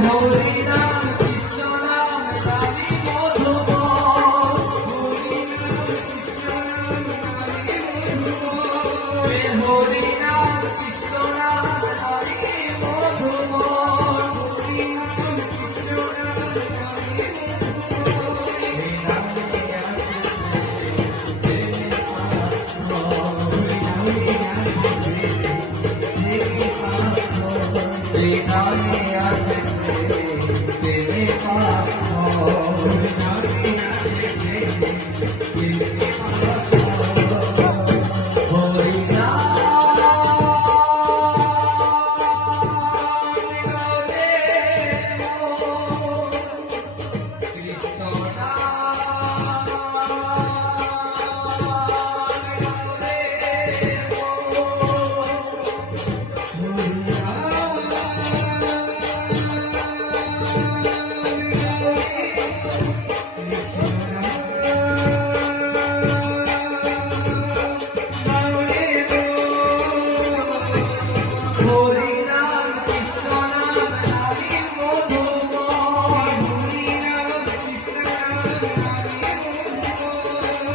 holy はあはあはあ。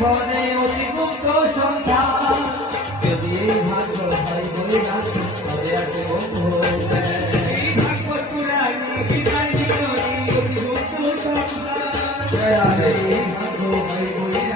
ঘরে অতি গুপ্ত সন্ধ্যা যদি ভাগ্য ভাই বলি না তবে বন্ধু Gracias.